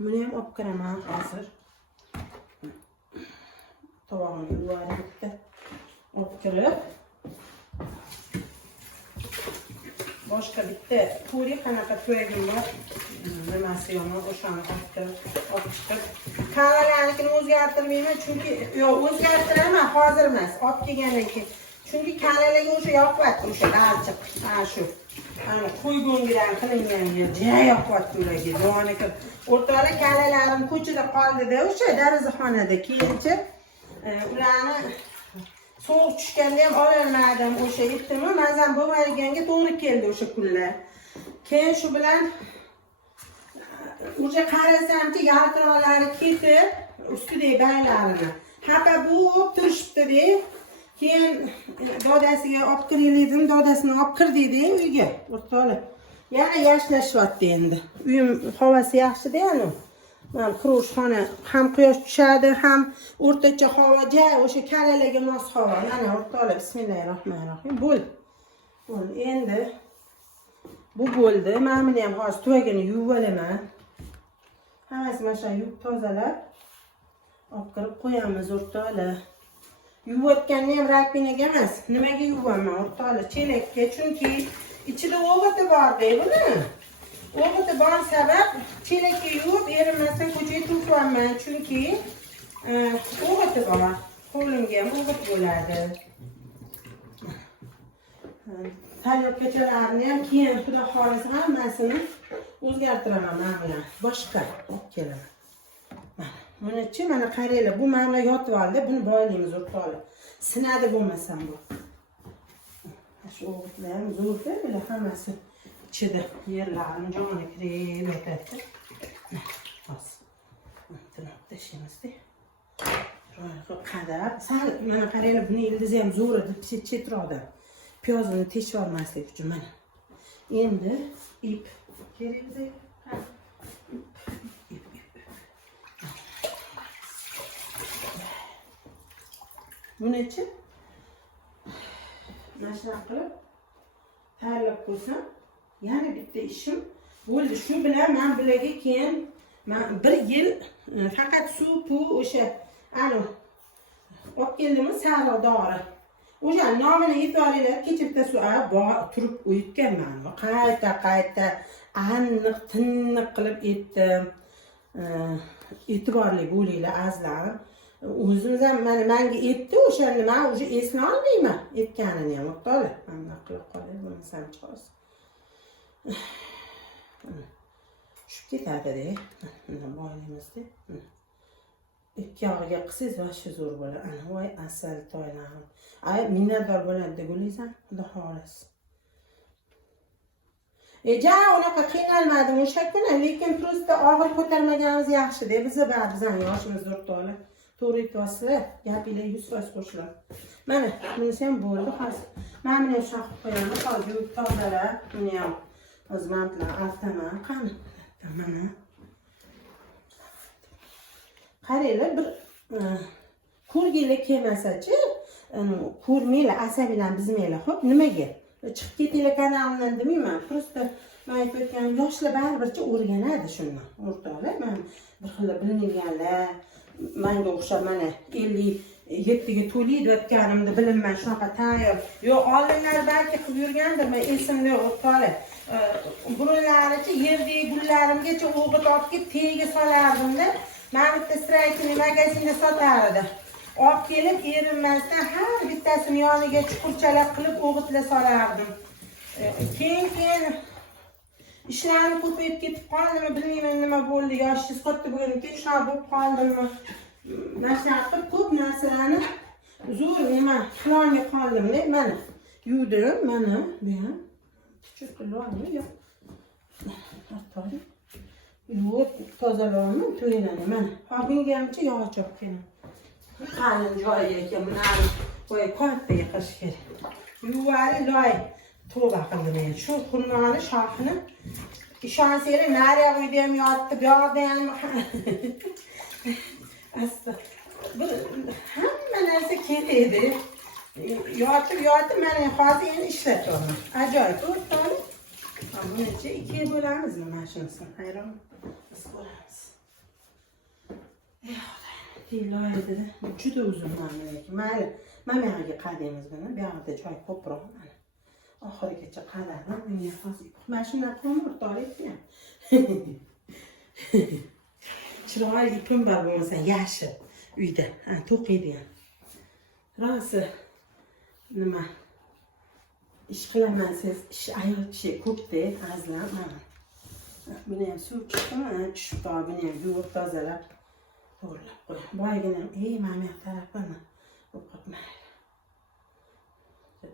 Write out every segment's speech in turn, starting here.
Buni ham olib kiraman hozir. Tovog'imga yuvarib bitta olib kirib. Boshqa bitta puri qanaqa to'yagim bor. Nimasi yomon o'shani olib chiqib. Kalalarnikini o'zgartirmayman chunki yo'q o'zgartiraman hozir emas. Olib kelgandan keyin. Chunki kalalarga o'sha yoqyapti o'sha balchiq. Ha shu. Ana qo'y go'ngidan qilinganiga juda yoqyapti ularga. Joniki o'rtoqlar kalalarim ko'chada qoldi-da o'sha darazaxonada keyinchi ularni sovuq tushganda ham ololmadim o'sha yetdimi mazam bo'lmayganga to'g'ri keldi o'sha kunlar. Keyin shu bilan o'sha qarasamki yaltiroqlari ketib ustidagi baylarini haqa bo'lib turishibdi-da. Keyin dodasiga olib kiraylik dedim, dodasini olib kirdi-da uyga o'rtoqlar. Yana yashnashyapti endi. Uyim havasi yaxshi-da yana. Mana qurushxona ham quyosh tushadi, ham o'rtacha havo joy, o'sha kalalarga mos havo. Mana o'rtoqlar, bismillahirrohmanirrohim. Bo'ldi. Endi bu bo'ldi. Men buni ham hozir tuvagini yuvib olaman. Hammasi mana shunday yuvib tozalab olib kirib qo'yamiz o'rtoqlar. Yuvayotganda ham rakpinaga emas. Nimaga yuvaman o'rtoqlar? Chelakka, chunki ichida o'g'iti bor-da buni. O'g'iti bor sabab chelakka yuvib erinmasdan ko'chaga to'kibman chunki o'g'iti bor. Qo'limga ham o'g'it bo'ladi. Tarelkachalarni ham keyin xudo xolasa hammasini o'zgartiraman men bilan. Boshqa olib kelaman. Buni-chi mana qaranglar, bu mana yotib oldi. Buni boylaymiz o'rtoqlar. Sinadi bo'lmasam bu. Shu o'g'itlar ham zo'rda, bular hammasi ichida yerlarni joni kirib yotadi. Hozir. Buni tashlaymiz-da. Ro'yxatga qadab, sal mana qaranglar, buni ildizi ham zo'r edi, chetroqdan. Piyozini teshib olmaslik uchun mana. Endi ip kerak bizga. Buni-chi mana shunday qilib tayyorlab qo'ysam, yana bitta ishim bo'ldi. Shu bilan men bularga keyin men 1 yil faqat suv, puv o'sha olib keldimmi sariq dori. O'sha nomini aytib olinglar, kecha bittasi turib o'yitganman. Qayta aniq, tiniq qilib aytdim. E'tiborli bo'linglar azizlarim. O'zimiz ham menga aytdi o'shani, men o'sha esni olmayman aytganini ham o'rtoqlar. Mana qilib qolay, bo'lmasam chiqas. Tushib ketadi-da. Mana boylaymiz-da. Ikki yog'iga qilsangiz vashcha zo'r bo'ladi. Ana voy asal toylarim. Ay minnatdor bo'ladi Gulizam, xudo xolasa. Ja, unaqa qiynalmadim o'sha kuni, lekin prosta og'ir ko'tarmaganimiz yaxshi-da. Bizga ba'zan yoshimiz o'rtoqlar. To'g'ri aytyapsizlar, gapinglar 100% qo'shiladi. Mana bunisi ham bo'ldi hozir. Men buni ham shaqib qo'yamiz, hozir yuvib tozalab, buni ham o'z men bilan artaman. Qani? Mana. Qaranglar, bir ko'rginglar kelmasa-chi, ko'rmanglar, asabiylar bizmanglar. Xo'p, nimaga? Chiqib ketinglar kanalimdan demayman. Prosta men aytayotgan yoshlar baribircha o'rganadi shundan. O'rtoqlar, men bir xil bilmaganlar menga o'xshab mana 57 ga to'laydi aytganimda bilinmay shunaqa tayyor. Yo'q, oldinlar balki qilib yurgandirman, esimda yo'q o'rtoqlar. Burunlaricha yerdagi gullarimgacha o'g'it olib kelib tegiga solardim-da. Men bitta straytini magazinda sotardi. Olib kelib erinmasdan har bittasini yoniga chuqurchalab qilib o'g'itla solardim. Keyin ishlarim ko'payib ketib qoldimi, bilmayman nima bo'ldi, yoshingiz katta bo'lgandan keyin shunaqa bo'lib qoldimmi. Mana qilib ko'p narsalarni zo'r nima qilolmay qoldim-da. Mana yuvdim, mana bu ham cho'kiladi, yo'q. Hatto yuvib tozalayman, to'yinani mana. Bunga hamcha yog' chop kerak. Qalin joyiga ekan, buni qo'y kattaga qilish kerak. Yuvali loy to'g'ri qildim. Shu xurmoni shoxini ishonsanglar, nariga uyda ham yotdi, bu yoqda ham asta. Bu hamma narsa ketadi. Yotib, mana hozir endi ishlatyapman. Ajoyib, o'rtoqlar. Buni ichiga ikkiga bo'lamizmi mana shunisi? Hayron bo'lamiz. Tilla dedi. Juda uzun meniki. Mayli. Men menga qadaymiz buni. Bu yerda joy ko'proq mana. Oxirigacha qadadim. Menga hozir. Men shundan qo'mir torayapman. Chiroyli ipim bor bo'lmasa yashil uyda. Ha, to'qiydigan. Rosa nima? Ish qilaman siz, ish ayol kishi ko'pda, azlar mana. Buni ham suv chiqdimi? Tushib qoldi. Buni ham yuvib tozalab to'g'rilab qo'y. Boygina mana bu tarafini o'qitmaydi.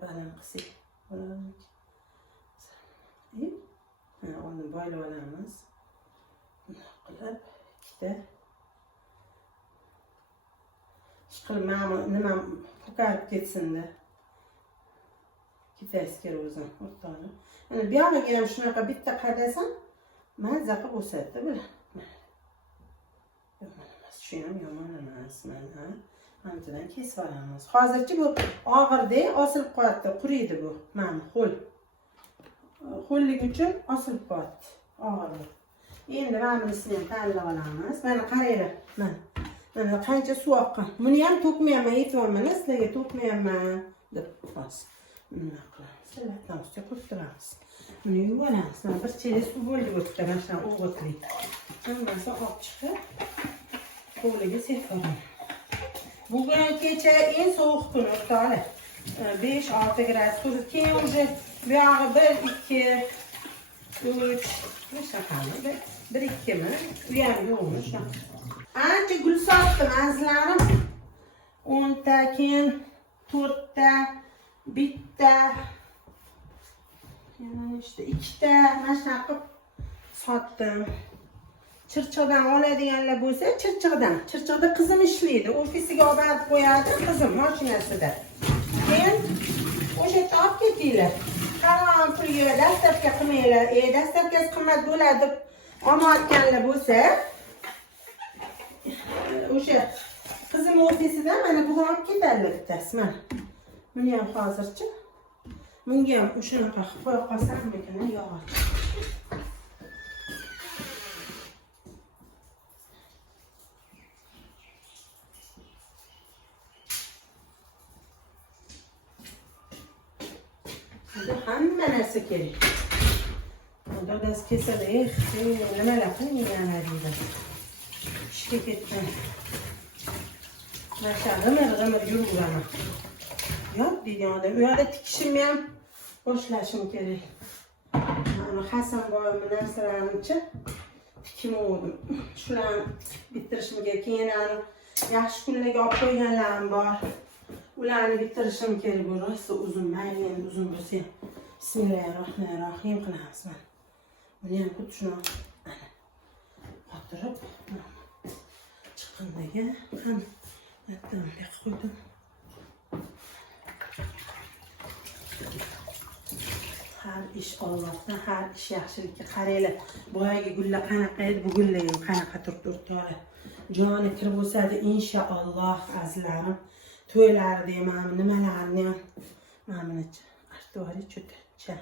Balam qilsak bo'ladimi? Uni boylab olamiz. Bunday qilib ikkita chiqilmami nima ko'karib ketsin-da. Ikkitasi kerak o'zim o'rtoqlar. Mana bu yog'iga ham shunaqa bitta qadasam, mazza qilib o'sadi bular. Shu ham yomon emas, mana. Anchadan kesib olamiz. Hozirchi bu og'irda osilib qoladi, quriydi bu. Mana ho'l. Ho'llik uchun osilib qoladi. Og'ir. Endi mana bunisini ham tanlab olamiz. Mana qaranglar. Mana qancha suv oqqan. Buni ham to'kmayman, aytmayman, sizlarga to'kmayman deb qo'yamiz. Nima qilamiz? Salatdan ustiga qo'yib turamiz. Buni yuvoramiz. Mana bir chelak suv bo'ldi o'tdi, mana shu o'g'itlik. Hammasi olib chiqib hovliga sepib olaman. Bugun kecha eng sovuq kun o'rtoqlar. 5-6 gradus. Keyin уже bu yog'i 1, 2, 3 shaqami? 1-2 mi? Bu ham yo'qmi shu. Ancha gul sotdim azizlarim. 10 ta, keyin 4 ta, bitta, yana işte 2 ta mana shunaqa qilib sotdim. Chirchiqdan oladiganlar bo'lsa, Chirchiqda qizim ishlaydi. Ofisiga olib borib qo'yadi qizim mashinasida. Keyin o'sha yerda olib ketinglar. Qaram pulga dastavka qilmanglar. Dastavkasi qimmat bo'ladi deb olmayotganlar bo'lsa, o'sha qizim ofisida mana bugun olib ketadilar bittasi mana. Buni ham hozircha. Bunga ham o'shanaqa qilib qo'ya qolsam lekin yo'q. Hamma narsa kerak. Dadasi kesadi, nimalar qilinglar deydi. Ishga ketdim. Mana g'imir yuribman. Yo'q degan odam. U yerda tikishimni ham boshlashim kerak. Mana Hasan boyimning narsalarini tikmodim. Shularni bitirishim kerak. Keyin yaxshi kunlarga olib qo'yganlarim bor. Ularni bitirishim kerak. Bu rosa uzun, mayli endi uzun bo'lsa. Bismillahirrohmanirrohim qilamiz. Buni ham xuddi shuni qotirib chiqqandagi qanday qo'ydim. Har ish Allohdan, har ish yaxshilikka qaranglar. Boyagi gullar qanaqa edi, bu gullar ham qanaqa turibdi o'rtoqlar. Joni kirib o'sadi inshaalloh azizlarim. To'ylarida ham nimalarni ham mana artuvali cho'tcha.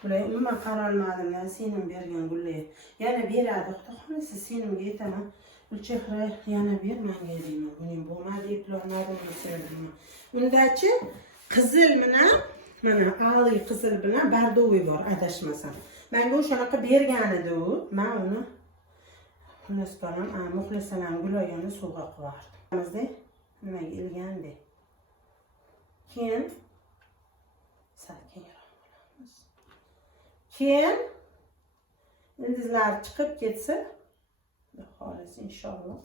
Bular umuman qarolmadim, senim bergan gullar. Yana beradi, xudo xohlasa senimga aytaman. Gulchehra yana ber menga deyman. Buning bo'lmadi, eplolmadim deyman. Undachi qizil bilan mana oliy qizil bilan bardoviy bor, adashmasam. Menga o'shanaqa bergan edi u. Men uni xulosdan muxlisalar guloyani suvga qo'yardim. Nimaga ilgandi? Keyin keyin ildizlar chiqib ketsa, xolos inshaalloh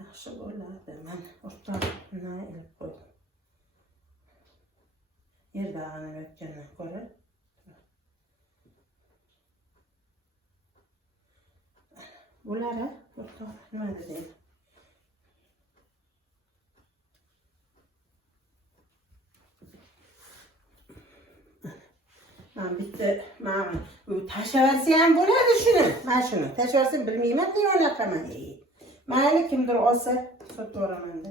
yaxshi bo'ladi. Men o'rtoqni ilib qo'ydim. Yerda yotgandan ko'ra bular o'rtoq nima deydi? Bitta mana u tashlaversa ham bo'ladi shuni. Mana shuni tashlaversam bilmayman deyolaqaman. Mayli kimdir olsa sotaveraman-da.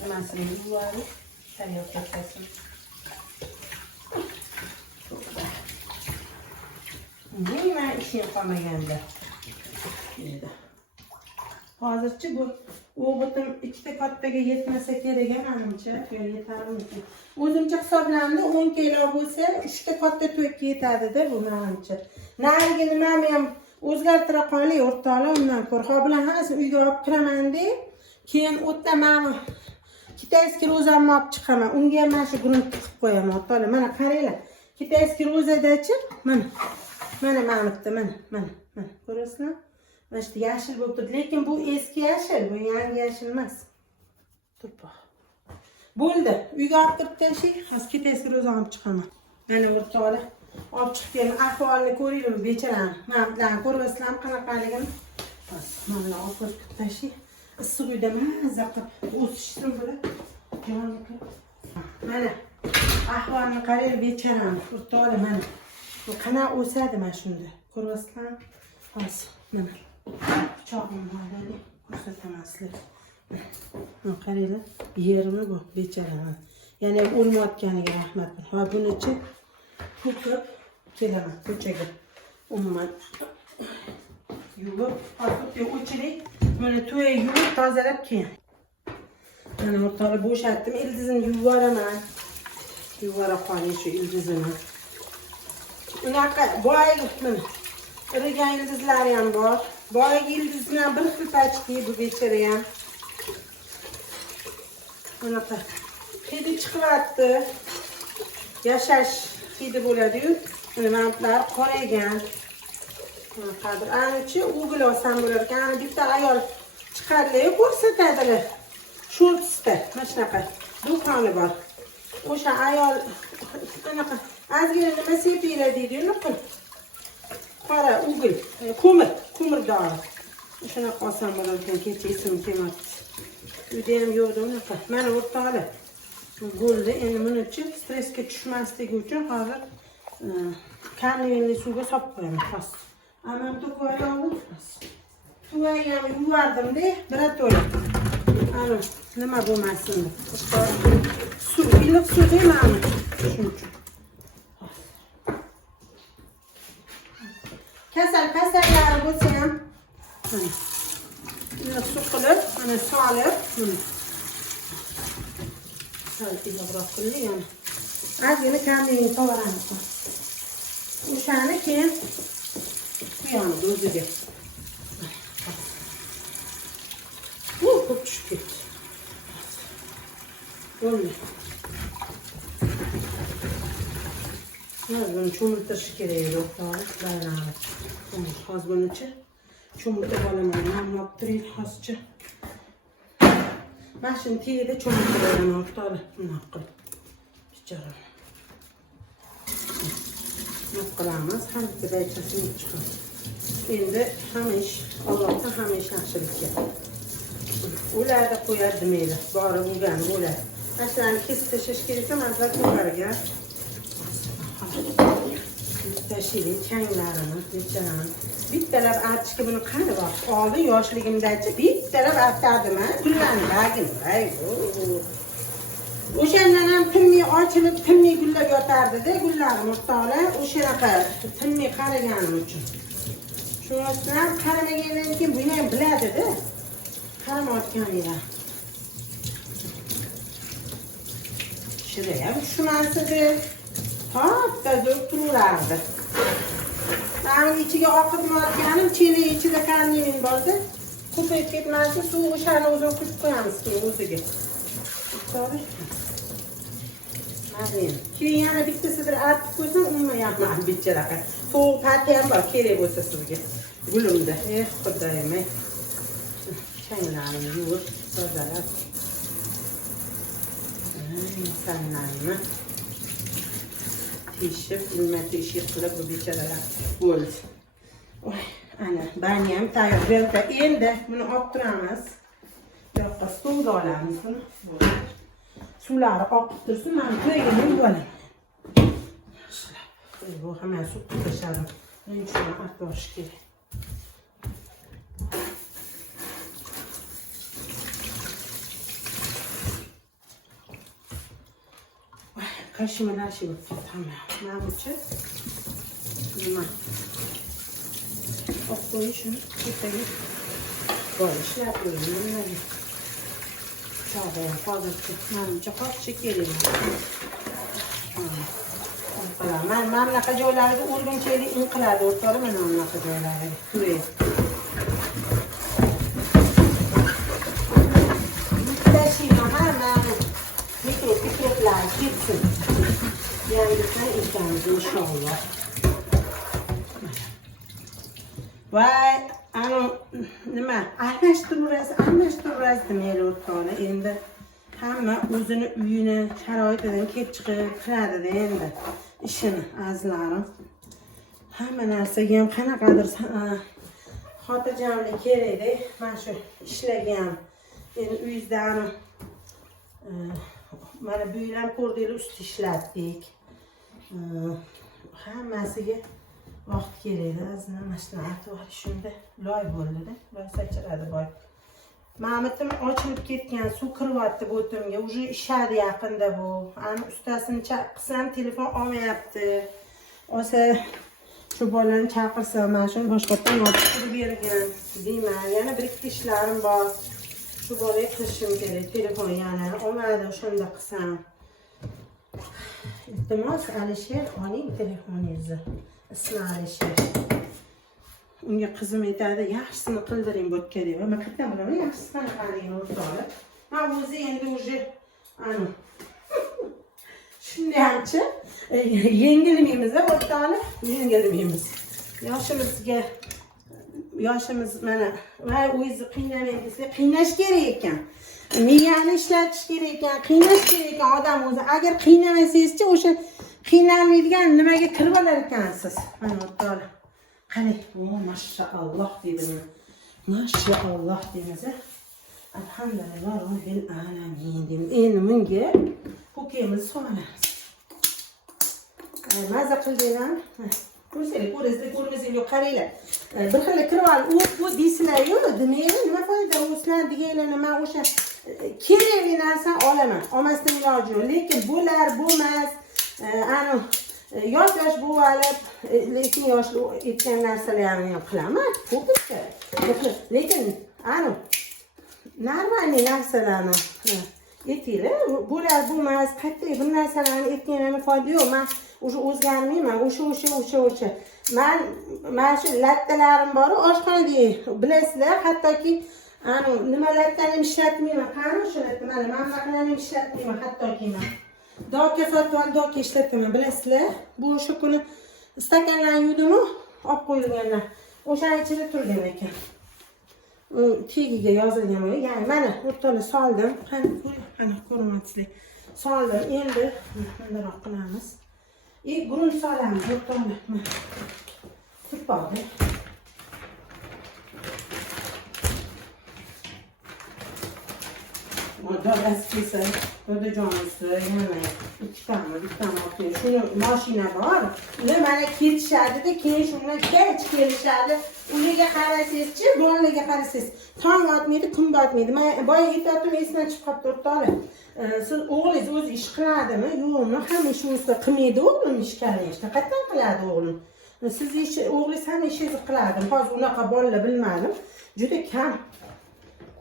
Nimasini yuvarib, tayyor qilib nima ishim qolmaganda. Dedi. Hozircha bu o'g'itim ikkita kattaga yetmasa kerak menimcha, yo yetarmikin. O'zimcha hisoblandi 10 kilo bo'lsa, 3 ta katta to'yga yetadi-da bu menimcha. Narigi nimani ham o'zgartira qoling o'rtoqlar, undan ko'ra. Ha bilan hammasini uyga olib kiraman-da, keyin o'taman. Kitayskiy rozamni olib chiqaman. Unga ham mana shu grunt qilib qo'yaman, o'rtoqlar. Mana qaranglar. Kitayskiy rozadachi, mana. Mana bitta, mana. Ko'rasizlar? Mana shu yashil bo'lib turibdi, lekin bu eski yashil, bu yangi yashil emas. Turpa. Bo'ldi. Uyga olib kirib tashing, hozir kitayskiy rozani olib chiqaman. Mana o'rtoqlar, olib chiqdim. Ahvolini ko'ringlar, bechorani. Mana bilan ko'rasizlarmi qanaqaligini? Mana olib kirib tashing. Issiq uyda mazza qilib o'sishdim bular. Mana ahvolini qarang bechorani, o'rtoqlar mana. Bu qanaqa o'sadi mana shunda. Ko'rasizlarmi? Hozir mana. Pichoqim bor, ko'rsataman sizlarga. Mana qaranglar, yerimi bu bechorani. Ya'ni o'lmayotganiga rahmat. Ha bunichi ko'kib kelaman ko'chaga. Umuman yuvib, hozir o'chirik. Mana to'y yuvib tozalab keyin. Mana o'rtoqlar bo'shatdim, ildizini yuvib yuboraman. Yuvora qoling shu ildizini. Unaqa boy mana irigan ildizlari ham bor. Boyagi ildiz bilan bir xil pachki bu bechora ham. Bunaqa hidi chiqyapti. Yashash hidi bo'ladi-yu. Mana bular qoraygan. Qadr anichi o'g'il olsam bo'lar ekan. Bitta ayol chiqarlar ko'rsatadilar. Shortsda mana shunaqa do'koni bor. O'sha ayol bunaqa ozgina nima sepira deydi-yu, qora o'g'il, ko'mir dori. Shunaqa olsam bo'lar ekan, kecha esim kelmabdi. Uyda ham yo'qdi unaqa. Mana o'rtoqlar. Bo'ldi. Endi buni uchun stressga tushmasligi uchun hozir karnivelli suvga solib qo'yaman. Hozir. Amma to'kib Tuvayni ham yuvardim-da, birato'la. Ana, nima bo'lmasin deb. Suv, iliq suv deyman. Shuning uchun. Kasal-kasallar bo'lsa ham, mana iliq suv qilib, mana solib, sal iliqroq qilib, yana ozgina kamini tovaramiz. O'shani keyin quyamiz o'ziga. Ko'p tushib ketdi. Bo'ldi. Buni cho'miltirish kerak yo'qlar. Hozir bunichi cho'miltirib olaman. Namlab turing hozircha. Mashina tagida cho'miltirib olaman o'rtoqlar. Bunaqa qilib. Bichora. Nima qilamiz? Har bitta daychasini chiqamiz. Endi hamish Allohdan hamish yaxshilikka. Ularda qo'yar demaydi. Bori bo'lgan bo'ladi. Ashlarni kesib tashlash kerak ekan, mazza ko'rlarga. Tashlaylik changlarini, bechorani. Bittalab artishga buni qani bor. Oldin yoshligimdachi bittalab artardim, gullarni bagim. O'shandan ham tinmay ochilib, tinmay gullab yotardi-da, gullarim o'rtoqlar. O'shanaqa tinmay qaraganim uchun. Shundan ham qaramagandan keyin buni ham biladi-da. Qaramayotganlar. Shirayam tushmasdi. Hatta turardi. Mening ichiga oqizmayotganim cheli ichida karnimin bordi. Ko'payib ketmasin, suv o'shani o'zini quyib qo'yamiz keyin o'ziga. To'g'ri. Mana keyin yana bittasidir artib qo'ysam, unmayapman becharaqa. So'g' pati ham bor, kerak bo'lsa sizga. Gulimda. Xudoyim. Changlarni yuvib, tozalab. Insanlarni teshib, teshib qilib bu bechoralar bo'ldi. Voy, ana, bani ham tayyor. Bu yerda endi buni olib turamiz. Bu yoqqa stolga olamiz buni. Suvlari oqib tursin, men to'yga yuvib olaman. Bu hamma suv tashladim. Men shuni artib olish kerak. Kaşımalar şey tamam. Ne yapacağız? Nima? qo'yish shuni ketaga bo'lishlar o'yinlarga. Chog'i hozircha menimcha qochishi kerak. Mana bunaqa joylarga o'rgimchalik inqiladi o'rtoqlar, mana bunaqa joylarga turaydi. Mikroblar ketsin. Yangisan ekamiz inshaalloh. Voy, nima? Almashtirasiz meni o'rtoqlar. Endi hamma o'zini uyini, sharoitidan kelib chiqib kiradi endi. İşini azlarim. Hamma narsaga ham qanaqadir xotirjamlik kerakda. Mana shu ishlagan. Endi uyingizdan mana bu yil ham ko'rdinglar, ust ishlatdik. Hammasiga vaqt kerakda. Azna maslahat bor shunda. Loy bo'ldi-da. Loy sachiradi boy. Ma'mitim ochilib ketgan, suv kiryapti bo'timga. Uje ishadi yaqinda bu. Ani ustasini chaqsam telefon olmayapti. Olsa shu bolani chaqirsam, mana shuni boshqatdan olib bergan. Deyman, yana bir ikki ishlarim bor. Shu bolaga qilishim kerak. Telefon yana olmadi, o'shanda qilsam. Iltimos, Alisher, oling telefoningizni. Ismi Alisher. Unga qizim aytadi, yaxshisini qildiring bo'tga deb. Men qayerdan bilaman, yaxshisi qanaqaligini o'rtoqlar. Men o'zi endi uje shunday-chi yengilmaymiz o'rtoqlar, yengilmaymiz. Yoshimiz mana va o'zingizni qiynamang desa, qiynash kerak ekan. Miyani ishlatish kerak ekan, qiynash kerak ekan odam o'zi. Agar qiynamasangiz-chi, o'sha qiynalmaydigan nimaga kirib olar ekansiz. Mana o'rtoqlar. Qani, maşallah dedim. Maşallah deymiz. Alhamdulillah Rabbil alamin dedim. Endi bunga ko'kimizni solamiz. Maza qildinglar? Ko'ringizlar, qaranglar. Bir xil kirib olib, u deysizlar-yu, demayli, nima foyda o'slar deganlarni men o'sha kerakli narsani olaman. Olmasdan iloji yo'q. Lekin bo'lar, bo'lmas, ana yosh bo'lib, lekin yosh etgan narsalarni ham qilaman. Ko'pincha. Lekin normal narsalarni etinglar, bo'lar bo'lmas, qat'iy bir narsalarni etganlarni foyda yo'q. Men o'zgarmayman. O'sha. Men shu lattalarim bor, oshxonada bilasizlar, hattoki nima lattani ishlatmayman. Qani shu latta, mana bunaqa ishlatmayman, hattoki men. Doka sotib olib, doka ishlataman, bilasizlar? Bu o'sha kuni stakanlarni yuvdim-ku, olib qo'yilganlar. O'shaning ichida turgan ekan. Tegiga yozilgan, ya'ni mana o'rtaga soldim. Qani ko'ryapsizlar. Soldim. Endi bundoq qilamiz. Grunt solamiz o'rtaga. Turpadi. Dadasi kelsa, dadajonisi yana ikkitami olib shuni mashina bor. Ular mana ketishadi-da, keyin shundan kech kelishadi. Ularga qarasangiz-chi, bolalarga qarasangiz, tong otmaydi, kun botmaydi. Men boya aytdim, esdan chiqib qolibdi o'rtoqlar. Siz o'g'lingiz o'zi ish qiladimi, yo'qmi? Hamma ishni o'zi qilmaydi o'g'lim, ish qilishda. Qayerdan qiladi o'g'lim? Siz o'g'lingiz ham ishingizni qiladi. Hozir unaqa bolalar bilmadim. Juda kam.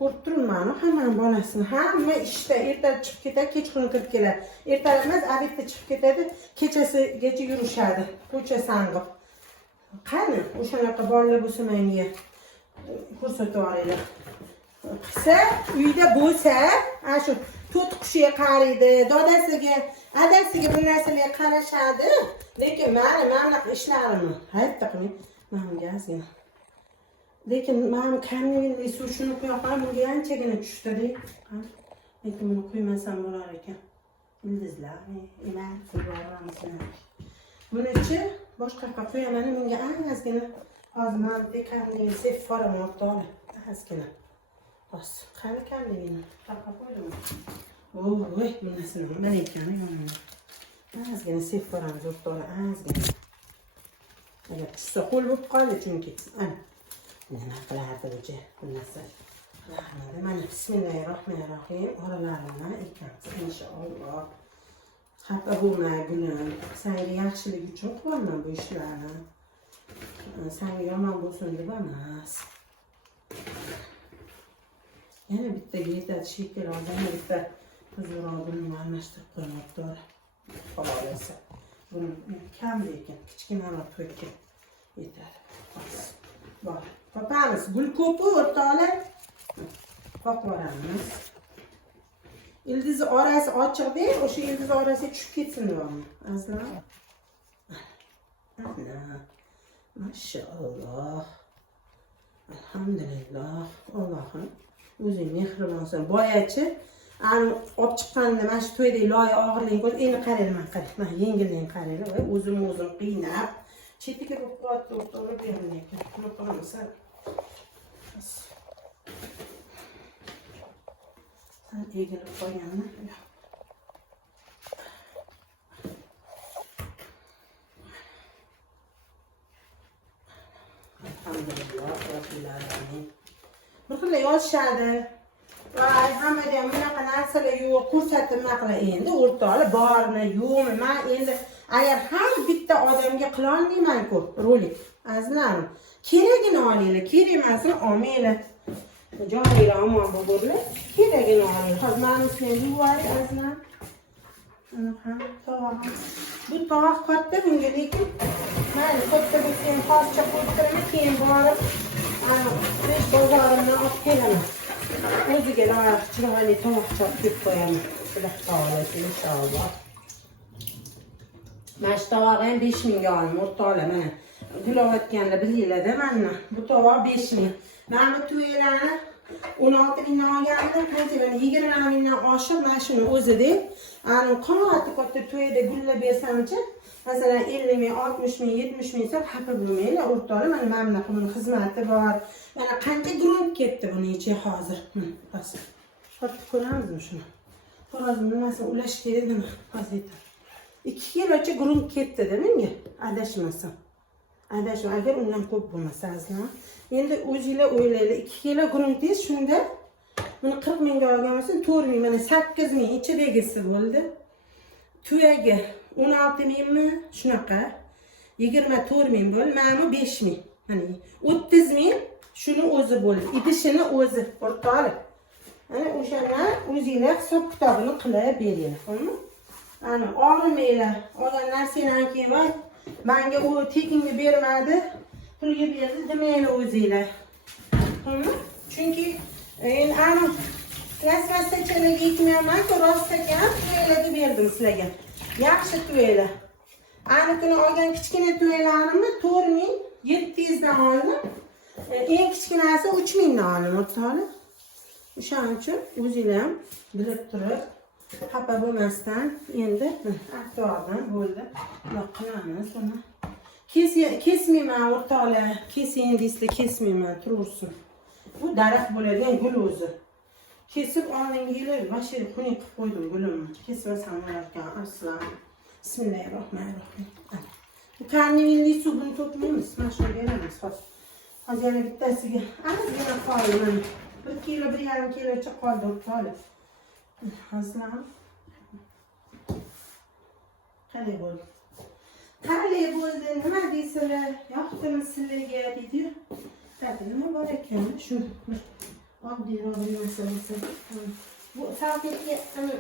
Ko'rib turibman, hamma bolasini. Hamma ishda erta chiqib ketadi, kechqurun kirib keladi. Ertalab emas, obedda chiqib ketadi, kechasigacha yurishadi. Ko'cha sang'ib. Qani, o'shanaqa bolalar bo'lsa menga ko'rsatib yuboringlar. Qilsa, uyda bo'lsa, ana shu to'rt qushiga qaraydi, dadasiga, adasiga bu narsalarga qarashadi. Lekin mana bunaqa ishlarimni hayotda qilmay, men gazim. Lekin men kamyo'yinli suv shuni qo'yaman, bunga anchagina tushdi-da. Lekin buni qo'ymasam bo'lar ekan. Ildizlar, emas, boramiz. Buni-chi boshqa yoqqa qo'yaman, bunga ozgina hozir men dekamni sef boraman o'rtoqlar. Ozgina. Bas, qani kamligini taqib qo'ydim. Voy, bunasini nima ekani yomon. Ozgina sef boramiz o'rtoqlar, ozgina. Agar tushsa qo'l bo'lib qoldi chunki. Ana. Nima qilardi bu narsa? Mana bismillahirrohmanirrohim. Oralarimni ekamiz inshaalloh. Xafa bo'lma gulim. Senga yaxshilik uchun qilaman bu ishlarni. Sen yomon bo'lsin deb emas. Yana bitta yetar shekil oldim, bitta huzurobini almashtirib qo'ymoqda. Xohlasa. Buni kam lekin kichkinaroq to'kib yetadi. Bor. Topamiz. Gul ko'pi o'rtoqlar. Topib ildiz orasi ochiqda, o'sha ildiz orasiga tushib ketsin deyapman. Azlan. Ana. Maşallah. Alhamdulillah. Allohim o'zi mehribonsan. Boyachi olib chiqqanda mana shu to'yda loy og'irlik bo'ldi. Endi qarayman, mana yengillikni qaraylar. O'zim qiynab chetiga bo'lib qoldi, to'g'ri bermayapti. Qilib qolamiz. Sen egilib qo'yganmi? Alhamdulillah, Rabbil alamin. Bir xil yozishadi. Voy, hammaga bunaqa narsalar yo'q, ko'rsatma endi o'rtoqlar bormi, yo'qmi? Men endi agar har bitta odamga qila olmayman-ku rolik. Azizlarim, keragini olinglar, kerak emasini olmanglar. Joninglar omon bo'linglar. Keragini olinglar. Hozir men shuni yuvay azizlarim. Ana tovoq. Bu tovoq katta bunga lekin mayli katta bo'lsa ham hozircha qo'yib turaman, keyin borib besh bozorimdan olib kelaman. O'ziga loyiq chiroyli tovoqcha olib qo'yaman. Xudo xohlasa inshaalloh. Mana shu tovoqni ham 5000 ga oldim o'rtoqlar. Mana gulayotganda bilinglar-da mana. Bu tovoq 5000. Mana bu to'ylarni 16 mingdan olgandim. Qanchadan 20 mingdan oshiq mana shuni o'zida. Katta to'yda gullab bersamchi, masalan 50 ming, 60 ming, 70 ming so'm xafa bo'lmanglar o'rtoqlar. Mana bunaqa buni xizmati bor. Mana qancha grunt ketdi buni ichi hozir. Bas. Hozir ko'ramizmi shuni? Hozir nimasini ulash kerak nima? Hozir 2 kilocha grunt ketdi-da menga, adashmasam. Adashma, agar undan ko'p bo'lmasa azizlar. Endi o'zingizlar o'ylaylar, 2 kilo gruntingiz shunda buni 40 mingga olgan bo'lsa, 4 ming, mana 8 ming ichidagisi bo'ldi. Tuyaga 16 mingmi? Shunaqa. 24 ming bo'ldi. Mana bu 5 ming. Hani 30 ming shuni o'zi bo'ldi. Idishini o'zi o'rtoqlar. Ana o'shani o'zingizlar hisob kitobini qilib beringlar, xo'pmi? Ana og'rimanglar. Olgan narsadan keyin voy, menga u tekinga bermadi, pulga berdi demanglar o'zingizlar. Xo'pmi? Chunki endi ana plastikchalarga ekmayman-ku, rostdan to'ylarga berdim sizlarga. Yaxshi to'ylar. Ana kuni olgan kichkina to'ylarimni 4700 dan oldim. Eng kichkinasi 3000 dan oldim o'rtoqlar. O'shaning uchun o'zinglar ham bilib turib, xafa bo'lmasdan endi avtodan bo'ldi. Bunaqa qilamiz buni. Kesmayman o'rtoqlar. Kesing deysizlar, kesmayman, turursin. Bu daraxt bo'ladigan gul o'zi. Kesib oldingizlar, vashir xunuk qilib qo'ydim gulimni. Kesmasam bo'larkan aslan. Bismillahirrohmanirrohim. Bu karnivilli suvini to'playmiz. Mana shuni beramiz hozir. Hozir yana bittasiga ozgina qoldi. 1 kilo, 1,5 kilocha qoldi o'rtoqlar. Aslan. Qanday bo'ldi? Qanday bo'ldi? Nima deysizlar? Yoqdimi sizlarga deydi. Tabii nima bor ekan? Shu oddiyroq bir narsa bo'lsa. Bu salfetga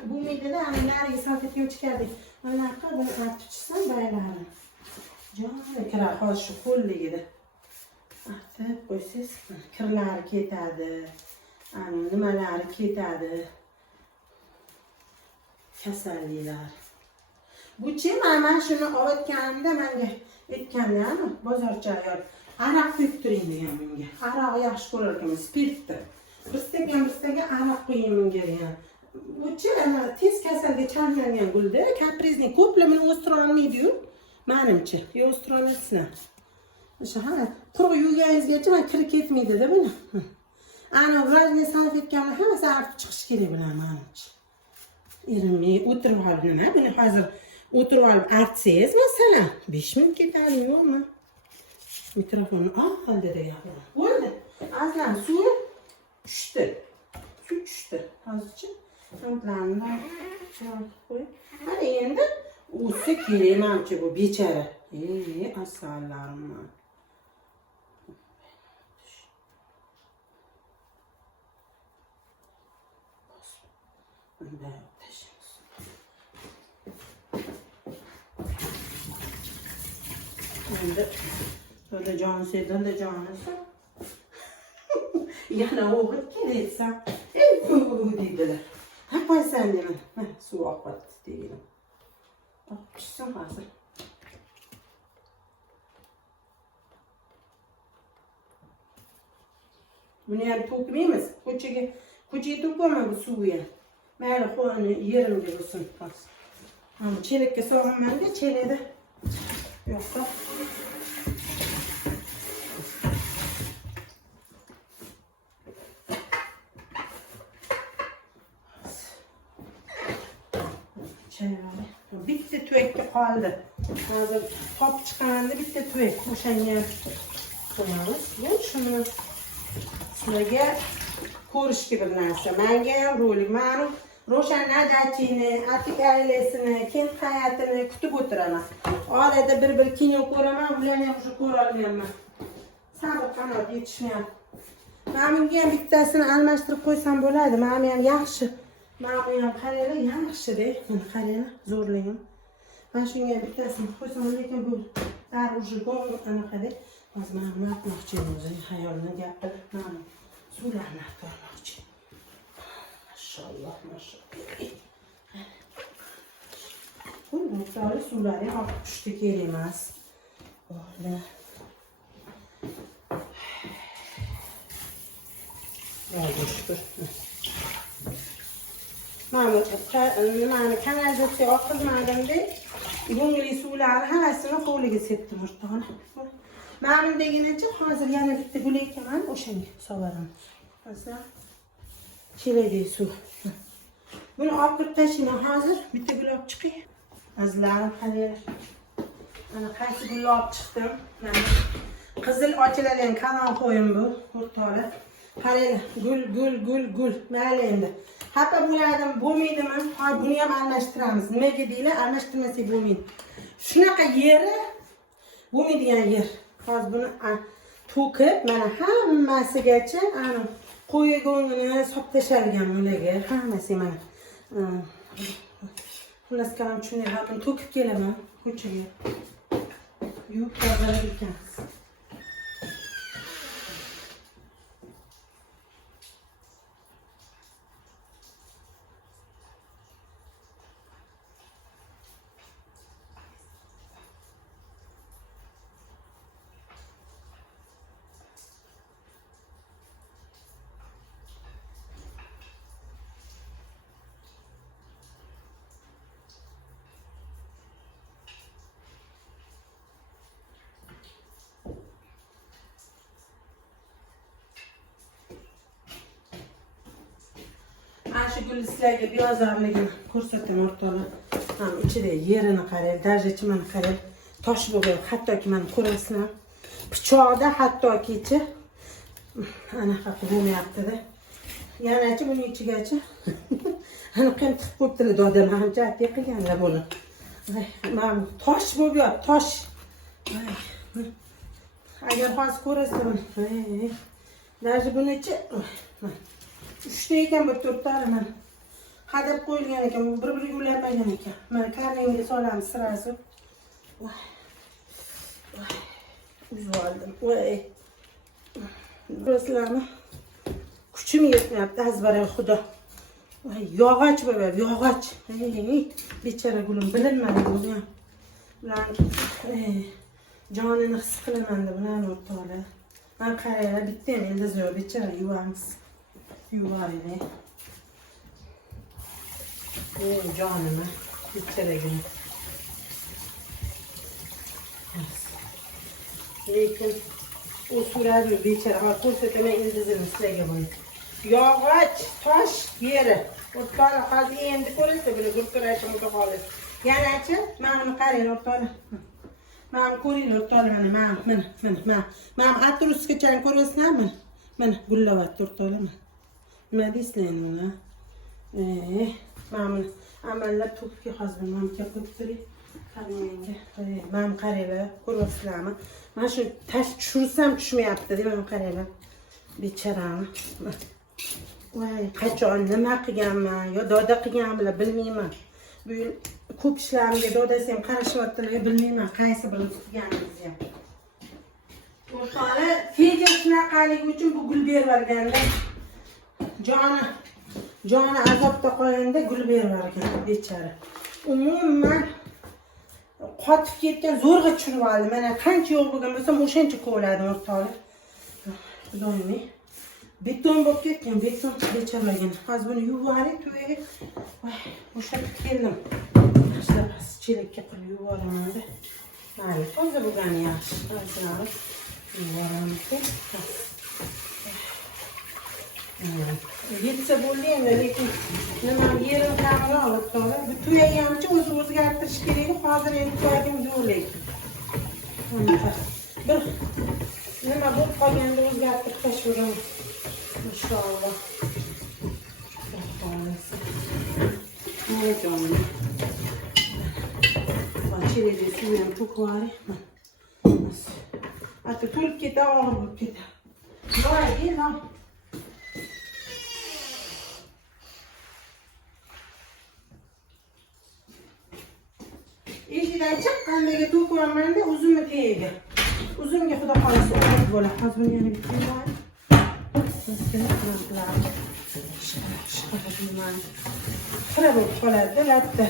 bo'lmaydi-da, nariga salfetga chiqadi. Mana buni olib tushsam baylari. Joni kira hozir shu qo'lligida. Artib qo'ysangiz, kirlari ketadi. Nimalari ketadi. Kasalliklar. Buchi mana shuni olayotganimda menga aytganda, bozorcha ayol aroq quyib turing degan menga. Aroq yaxshi ko'rar ekan, spirtni. Bir stakan aroq qo'ying menga degan. Buchi ana tez kasalga chalingan gulda, kaprizning ko'plamini o'stira olmaydi-yu, menimcha. O'stira olmasizlar. O'sha quruq yuvganingizgacha men kirib ketmaydi-da buni. Ana vlajniy salfetkalarni hammasi artib chiqish kerak bilan menimcha. Erimay o'tirib olib nima? Buni hozir o'tirib olib artsangiz masalan 5 ming ketadi, yo'qmi? Mikrofonni oldi deyapman. Bo'ldi. Aslan suv tushdi. Suv tushdi. Hozircha to'ntlarni qo'yib. Hali endi o'tsa kerak menimcha bu bechara. Asalarim. Endi böyle Cansu'dan da Cansu. Yana o'g'it kelaysan. Ey bu dediler. Ha qo'y sen deyman. Ha suv oqyapti dedim. Pishsin hozir. Buni ham to'kmaymiz. Ko'chaga to'kaman bu suvni. Mayli qo'yni yerimga bo'lsin. Mana chelakka solganman-da, chelakda yo'qda. Bitta tuvakka qoldi. Hozir topib chiqqanda bitta tuvak o'shanga qo'yamiz. Bu shuni sizlarga ko'rishga bir narsa. Menga ham rolik. Men Ro'shan Najachini, Atik ailesini, kent hayotini kutib o'tiraman. Orada bir kino ko'raman, ularni ham o'sha ko'ra olmayman. Sabr qanot yetishmayapti. Men bunga ham bittasini almashtirib qo'ysam bo'ladi. Men ham yaxshi. Men ham qaranglar, yaxshi-da. Mana qaranglar, zo'rlayman. Men shunga bittasini qo'ysam, lekin bu darujig'on anaqada. Hozir men nima qilmoqchi edim, o'zim xayolni gapirib, men suvlarni tormoqchi. Maşallah, maşallah. Bu miktarı suları akıştı gelemez. Öyle. Oldu şükür. Ben kanalizasyon akılmadan değil. Bunun suları havasını koliga septim ortadan. Ben degince hazır yana bitti güleyken ben o şeyi savarım. Hazır. Çiledi su. Bunu akıp taşıyma hazır. Bitti gülüp çıkıyor. Azlarım hadi. Ana qaysi gülüp çıktım. Kızıl açılan kanal koyun bu. Ortalar. Hadi gül. Meyli endi. Hatta bulardan bo'lmaydi mi? Ha buni ham almashtiramiz. Nimaga deylar? Almashtirmasak bo'lmaydi. Shunaqa yeri bo'lmaydigan yer. Hozir buni to'kib, mana hammasigacha ana qo'y go'ngini solib tashalgan bularga. Hammasi mana. Xullas kalam tushunay, buni to'kib kelaman ko'chaga. Yuvib tozalar ekanmiz. Şu gül sizlarga beyozorligini ko'rsataman o'rtoqlar. Ham ichida yerini qarang, darjachi mana qarang. Tosh bo'lgan, hattoki mana ko'rasizlar. Pichoqda hattokichi anaqa bo'lmayapti-da. Yanachi buning ichigacha. Ana qanday tiqib qo'yibdilar dodam, ancha qilganlar buni. Mana tosh bo'lib yotibdi, tosh. Agar hozir ko'rasizlar buni. Darja buni ichi uchta ekan bu to'rttani mana qadab qo'yilgan ekan, bir-biriga ulanmagan ekan. Mana karningga solamiz sirasi. Uzib oldim. Voy. Do'stlarni kuchim yetmayapti, azbara xudo. Voy, yog'och bo'lar, yog'och. Bechara gulim bilinmadi buni ham. Ularni jonini his qilaman deb ularni o'rtoqlar. Men qaranglar, bitta ham endi zo'r bechara yuvamiz. Yuvarlayın. Canımı bitireyim. Lekin o suları bir çare ama ko'rsataman indizini sizlarga buni. Yog'och, tosh yeri. O'rtoqlar hozir endi ko'rasiz buni gurkirashim qoladi. Yanachi, mana buni qarang o'rtoqlar. Mana ko'ring o'rtoqlar, mana. Mana atruskacha ko'rasizlarmi? Mana gullayapti o'rtoqlar. Nima deysizlar buna? Mana amallab to'kibga hozir mana kelib turing. Qarangga. Mana qaranglar, ko'ryapsizlarmi? Mana shu tash tushirsam tushmayapti, mana qaranglar. Bechorani. voy qachon nima qilganman yo doda qilganmi bilmayman. Bu yil ko'p ishlarimga dodasi ham qarashyaptilar, bilmayman qaysi birini tutganimizni ham. O'rtoqlar, Feja shunaqaligi uchun bu gul berib yuborganda joni azobda qolganda gul berib yuborgan bechora. Umuman qotib ketgan zo'rg'a tushirib oldi. Mana qancha yo'q bo'lgan bo'lsam o'shancha kovladim o'rtoqlar. Xudoyim. Beton bo'lib ketgan, beton bechoragan. Hozir buni yuvib yuboring to'yiga. Bo'shatib keldim. Yaxshilab chelakka qilib yuvib yuboraman-da. Mayli, toza bo'lgani yaxshi. To'ylarni yuvib yuboramiz. Yetsa bo'ldi endi, lekin nima yerim kamroq o'rtoqlar. Bu to'ygancha o'zi o'zgartirish kerak. Hozir endi to'yagim yo'q lekin. Bir nima bo'lib qolganda o'zgartirib tashladim. Inshaalloh. Jonim. Çileli suyum çok var. Hatta tulip kete ağır kete. Var değil mi? İşten çıkkandaki tuğkuramlarında uzun mu teyge? Uzun ki xudo qalasa olib bo'la. Hozir buni yana bitta bor. Xira bo'lib qoladi, latta.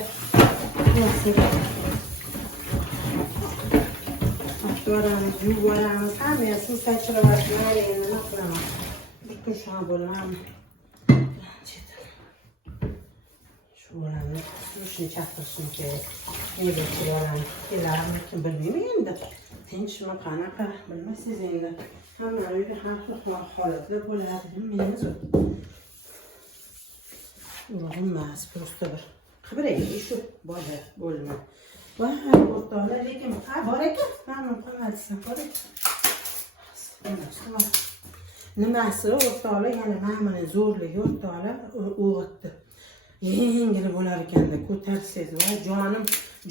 Atlaramiz, yuvaramiz, hammasini sachiraverishni endi nima qilaman. Butun shu bo'laman. Shu bo'lamni, shuni chaqirishim kerak. Nega chiroyli kelarmi, kim bilmayman endi. Tinchmi, qanaqa bilmaysiz endi. Hamma uyda har xil holatlar bo'ladi, bilmaymiz. Emas, prosta bir qibraydi shu bola bo'lma. Voy, o'rtoqlar, lekin bor ekan, mamnun qilmadinglar, bor ekan. Nimasi o'rtoqlar, yana mana zo'rligi o'rtoqlar o'g'itdi. Yengil bo'lar ekanda ko'tarsangiz, voy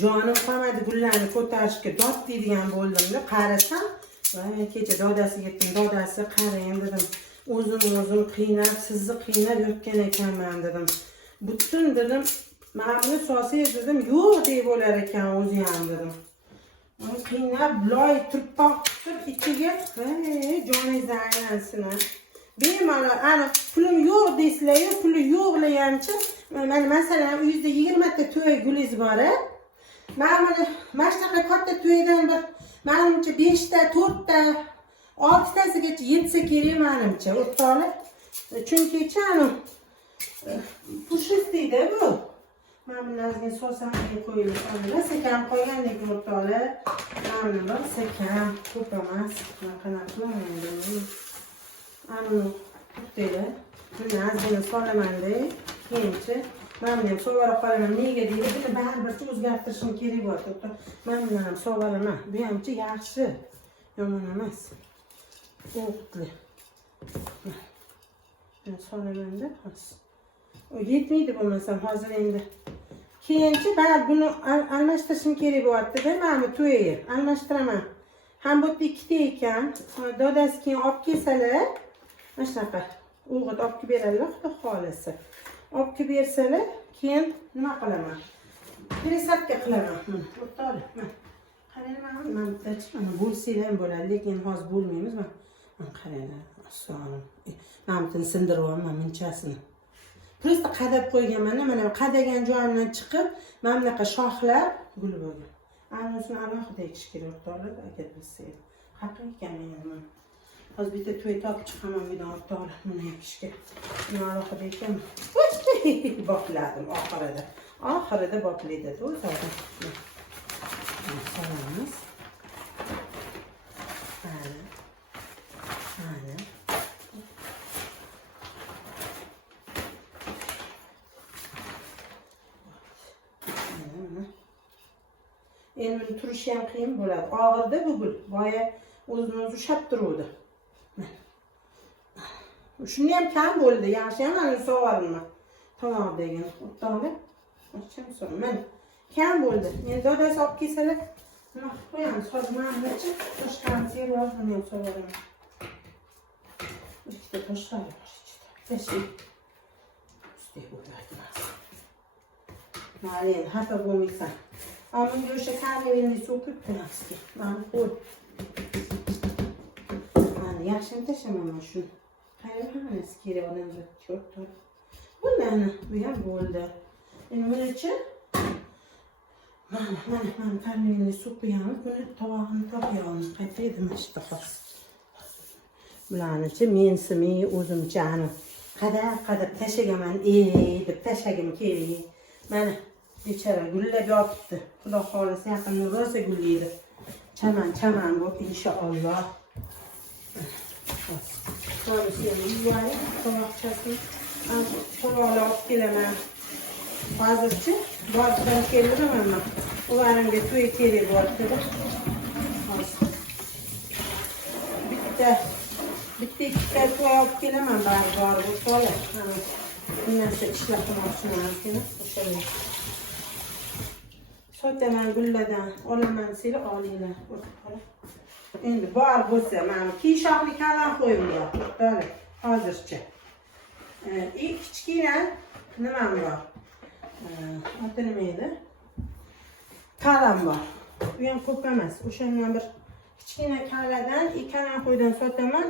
jonim qolmadi gullarni ko'tarishga dod deydigan bo'ldimda, qarasam, voy kecha dodasi yetdim, dodasi qarang dedim. O'zim qiynab, sizni qiynab yotgan ekanman dedim. Butun dedim, ma'muni solsangiz dedim, yo'q deb bo'lar ekan o'zi ham dedim. Uni qiynab, loy turpoq qilib ichiga, joningiz aylansin. Bemalol, ana pulim yo'q deysizlar, puli yo'qlayamchi. Mana masalan, uyingizda 20 ta to'y gulingiz bor. Mana shunaqa katta to'ydan bir menimcha 5 ta, 4 ta, 6 tasigacha yetsa kerak menimcha, o'rtoqlar. Chunki chani pushistiyda bu. Mana bunlarga so'sam qo'yilib qoladi. Sekan qo'ygandek o'rtoqlar. Mana bu sekan ko'p emas. Qanaqa qilaman. Ana tutdilar. Buni azgina solamanda, keyinchi mana ham sovara qolaman. Nega deydi? Buni baribir o'zgartirishim kerak bor. Mana buni ham sovaraman. Bu hamchi yaxshi. Yomon emas. O'qitli. Ben solamanda hozir. O yetmaydi bo'lmasam hozir endi. Keyinchi men buni almashtirishim kerak bo'lyapti-da, mana to'yga almashtiraman. Ham bu yerda ikkita ekan. Dodasi keyin olib kelsalar, mana shunaqa o'g'it olib kelib beradilar, xudo xolasa. Olib kelib bersalar, keyin nima qilaman? Presadka qilaman. O'rtoqlar, mana qaranglar, mana bittachi mana bo'lsanglar ham bo'ladi, lekin hozir bo'lmaymiz. Mana qaranglar, assolim. Mana buni sindirib olman munchasini. Prosta qadab qo'yganman, mana qadagan joyimdan chiqib, mana bunaqa shoxlar gul bo'lgan. Anasini alohida ekish kerak o'rtoqlar, agar bilsangiz. Haqiqiy ekan men. Hozir bitta to'y topib chiqaman uydan o'rtoqlar, buni ekishga. Buni alohida ekan. Bopladim oxirida. Oxirida boplaydi o'rtoqlar. Solamiz. Mana. Endi buni turishi ham qiyin bo'ladi. Og'irda bu gul. Boya o'zini o'zi ushlab turuvdi. Shuni ham kam bo'ldi. Yaxshi ham ana sovarman. Tamom degan. O'rtoqlar. Ocham so'm. Mana kam bo'ldi. Endi dodasi olib kelsalar, nima qilib qo'yamiz? Hozir mana bunacha toshqansiz buni ham sovaraman. Ikkita toshlar bor ichida. Tashlayman. Üstü bo'lardi. Mana xafa bo'lmaysan. Ammo o'sha karmelinni suv quyib qo'yamizki. Mana qo'y. Mana yaxshimi tashlamaman shuni. Hammasi kerak odamga ko'p. Bundan bu ham bo'ldi. Endi bunachi mana karmelinni suv quyamiz. Buni tovog'ini topyamiz. Qaytaydi mana shu taxos. Bularnichi mensimi o'zimcha ani qadab tashlagaman, deb tashlagim kerak. Mana bechara gullab yotibdi. Xudo xolisa yaqinda rosa gullaydi. Chaman bo'lib inshaalloh. Hozir seni yuvaring, tomoqchasini tomoqlar olib kelaman. Hozirchi bordan keldim men. Ularga to'y kerak bo'ldi. Bitta ikkita to'y olib kelaman bari bu to'la. Bu narsa ishlab qilmoqchiman o'sha. Sotaman gulladan olaman sizlar olinglar. Endi bor bo'lsa mana kishoqli kalam qo'yinglar. To'la hozircha. Kichkina nimam bor. Oti nima edi? Kalam bor. Bu ham ko'p emas. O'shandan bir kichkina kaladan ikkala qo'ydan sotaman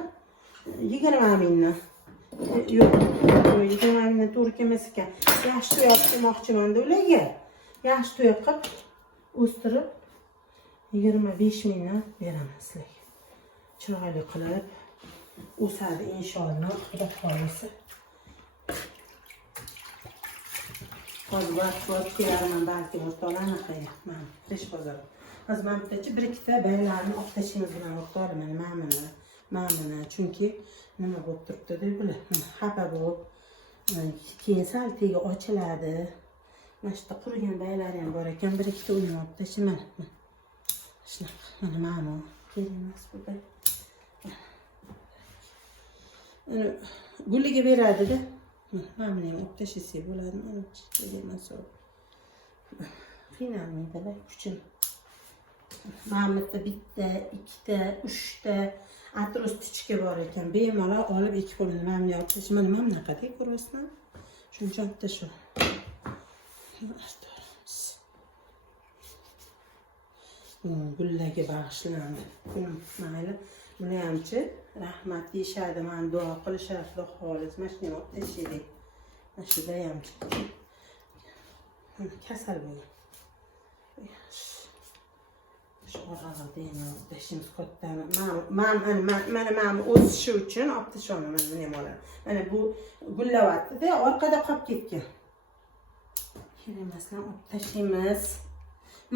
20 mingdan. Yo'q, 20 mingdan to'g'ri kelmas ekan. Yaxshi to'y qilmoqchiman-da ularga. Yaxshi to'y qilib o'stirib 25 mingdan beraman sizlarga. Chiroyli qilib o'sadi inshaalloh, xudo xolisa. Hozir vaqt kelaman balki o'rtoqlarni qilaman. Besh bozor. Hozir men bittachi bir ikkita baylarni olib tashlaymiz bilan o'rtoqlarni ma'mini chunki nima bo'lib turibdi deb bular. Xafa bo'lib keyin sal tegi ochiladi. Mana shu qurigan baylar ham bor ekan, bir ikkita uyni olib tashlayman. Shunaqa, mana ma'no kerak emas bu bay. Ana gulliga beradi-da. Mana ham olib tashlasak bo'ladi, mana kerak so'rab. Qiynalmaydi-da, kuchim. Mana bitta, ikkita, uchta atroz tichka bor ekan. Bemalol olib ikki qo'lini mana olib tashlaman. Nima bunaqa-da ko'rasizmi? Shuncha olib tasha. Gullaga bag'ishlandi. Mayli, buni hamchi rahmat deyishadi, men duo qilishadi, xudo xolis. Mana shuni olib tashlaylik. Mana shuda hamchi. Kasal bo'lgan. Shu orqada yana olib tashlaymiz kattani. Mana o'sishi uchun olib tashlaman buni ham olaman. Mana bu gullavatdi-da, orqada qolib ketgan. Kerak emasdan olib tashlaymiz.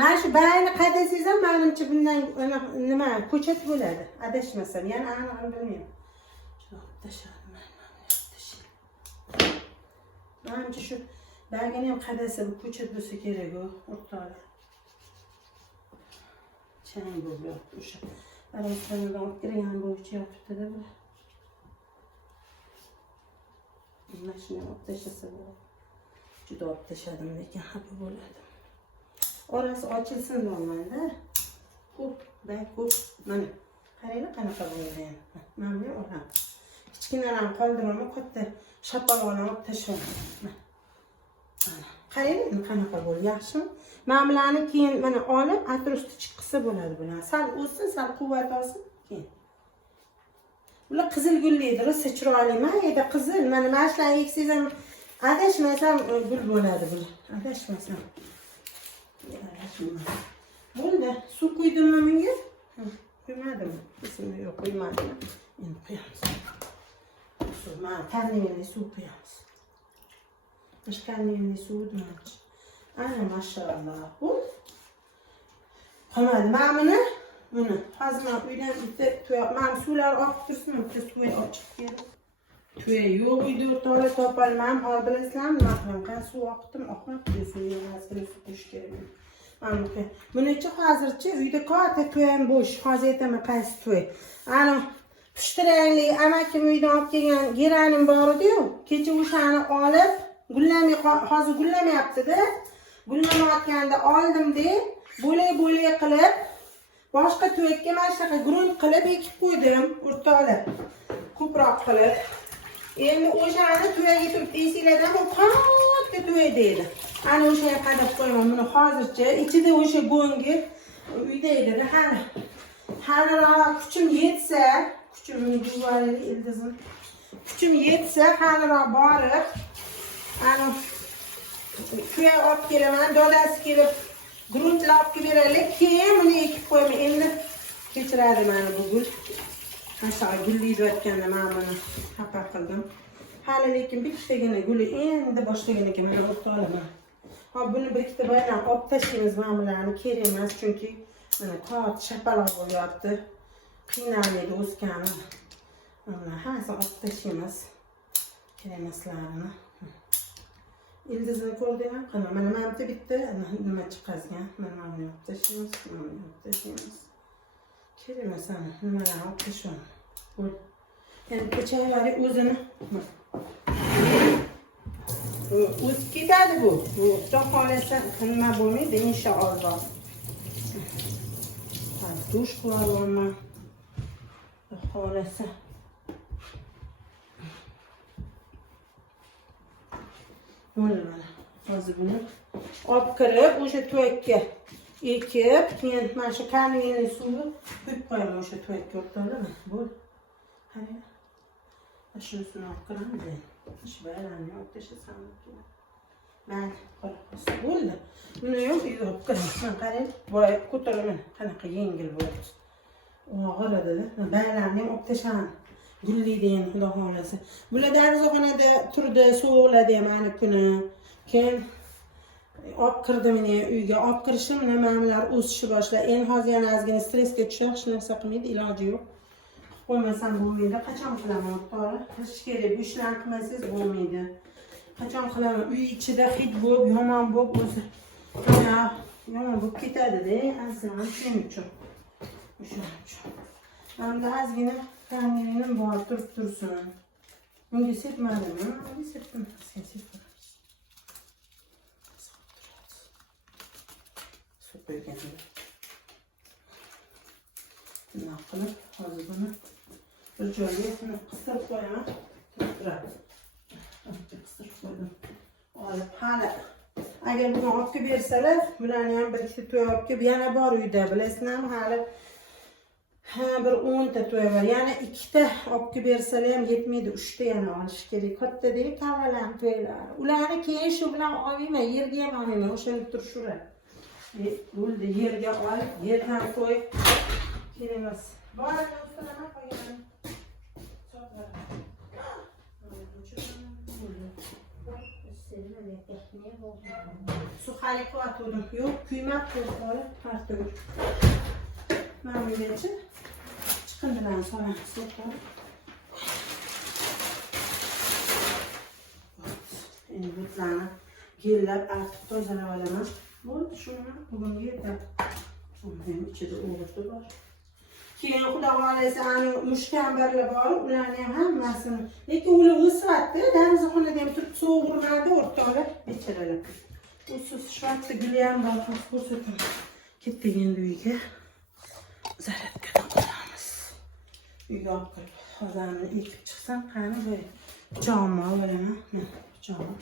Mana shu bayni qadasangiz ham menimcha bundan nima ko'chat bo'ladi. Adashmasam, yana aniqini bilmayman. Shuni olib tashladim. Menimcha shu baygini ham qadasa bu ko'chat bo'lsa kerak-ku, o'rtoqlar. Chang bo'lib o'sha arabistondan olib kirgan bo'yicha yotibdi-da bu. Mana shuni olib tashlasa bo'ladi. Juda olib tashladim lekin xafa bo'ladi. Orasi ochilsin bo'lmanda. Ko'p. Mana qaranglar qanaqa bo'lgan. Mana bu o'ram. Kichkinalarni qoldiraman, katta shapalonni olib tashladim. Qaranglar qanaqa bo'ldi, yaxshimi? Mana bularni keyin mana olib atrofni chiqsa bo'ladi bular. Sal o'ssin, sal quvvat olsin keyin. Bular qizil gullaydi, rosa chiroyli. Mayda qizil. Mana shularni eksangiz ham adashmasam gul bo'ladi bular. Adashmasam. Bo'ldi. Suv quydimmi menga? Quymadimmi? Esimda yo'q, quymadim. Endi quyamiz. Suv, mana karmelinli suv quyamiz. Karmelinli suv demoqchi. Ana maşallah. Bu. Qolmadi. Mana buni hozir men uydan bitta men suvlar oqib tursin, bitta suv ochiq keldi. To'y yo'q uyda o'rtoqlar topolmam, hol bilasizlarmi? Mahramqa suv oqdim, oqmabdi, suv emasini suv quyish kerak. Mana bunachi hozircha uyda katta to'y ham bo'sh. Hozir aytaman qaysi to'y. Ana pushtirangli amakim uydan olib kelgan geranim bor edi-yu, kecha o'shani olib gullamay hozir gullamayapti-da. Gullamayotganda oldim-da, bo'lay qilib boshqa to'yga mana shunaqa grunt qilib ekib qo'ydim, o'rtoqlar. Ko'proq qilib. Endi o'shani tuyaga turib deysizlardan bu katta tuya deydi. Ana o'shaga qadab qo'yaman buni hozircha. Ichida o'sha go'ngi uyda edi. Haliroq kuchim yetsa, kuchimni yuvarib ildizim. Kuchim yetsa haliroq borib ana tuya olib kelaman, dadasi kelib gruntlar olib kelib beraylik, keyin buni ekib qo'yaman. Endi kechiradi meni bu gul. Aşağı gullayotganda men buni xafa qildim. Hali lekin bittagina guli endi boshlagani ekan, mana o'qib olaman. Hop buni bir ikkita bayram olib tashlaymiz, men bularni kerak emas, chunki mana qat shapaloq bo'lyapti. Qiynalmaydi o'sgani. Mana hammasini olib tashlaymiz. Kerak emaslarini. Ildizni ko'rdingmi? Qana mana bitta nima chiqqazgan. Mana buni olib tashlaymiz, mana buni olib tashlaymiz. Kerak emas ana nimalarni olib tashlayman. Endi ko'chavari o'zini o'zib ketadi bu. Bu xudo xolasa nima bo'lmaydi inshaalloh. Dush qilaman. Xudo xolasa. Mana hozir buni olib kirib o'sha tuyakka ekib, keyin mana shu kaminning suvini quyib qo'yaman o'sha tuyakka o'rtalama. Bo'l. Qara. Shuni olib kiramiz. Shu bayramni olib tashlasam kerak. Mayli, xolos. Bo'ldi. Buni yo'q uyga olib kiraman. Qarang, boy ko'taraman. Qanaqa yengil bo'ldi. Og'ir edi-da. Bayramni ham olib tashlaman. Gullaydi endi xudo xolasa. Bular darvozaxonada turdi, sovuqladi ham ana kuni. Keyin olib kirdim men uyga. Olib kirishim nimalar o'sishni boshladi. Endi hozir yana ozgina stressga tushib, hech narsa qilmaydi, iloji yo'q. Qo'ymasam bo'lmaydi. Qachon qilaman o'rtoqlar? Qilish kerak. Bu ishlarni qilmasangiz bo'lmaydi. Qachon qilaman? Uy ichida hid bo'lib, yomon bo'lib o'zi. Yomon bo'lib ketadi-da, aslan shuning uchun. O'shaning uchun. Endi ozgina ta'minim bor turib tursin. Bunga sepmadimmi? Bunga sepdim. Sepamiz. Suv qo'yganman. Nima qilib, hozir buni bir joyga qistirib qo'yaman. Turadi. Qistirib qo'ydim. Olib, hali agar buni olib kelib bersalar, bularni ham bir ikkita to'y olib kelib yana bor uyda, bilasizlarmi? Hali bir 10 ta to'y bor. Yana ikkita olib kelib bersalar ham yetmaydi, 3 ta yana olish kerak. Katta-da tavalar to'ylar. Ularni keyin shu bilan olmayman, yerga ham olmayman, o'shani turishuradi. Bo'ldi, yerga olib, yerdan to'y kerak emas. Bor, ustalarga qo'yaman. Su xali qilyotgandim. Yo'q, kuymabdi o'rtoqlar, qartoq. Mana bungacha chiqindilarni solamiz o'rtoqlar. Endi butlarni gellab, artib tozalab olaman. Bo'ldi, shuni bugunga yetadi. Bunun ichida o'g'irdi bor. Keyin xudo xolasa ani mushkambarlar bor, ularni ham hammasini. Lekin ular o'syapti, darvozaxonada ham turib sovuqmadi o'rtoqlar, becharalar. O'sishibdi, guli ham bor, ko'rsataman. Ketdik endi uyga. Zaryadka qilamiz. Uyga olib kirib, hozirni ekib chiqsam, qani bu pichog'imni olaman. Mana pichog'im.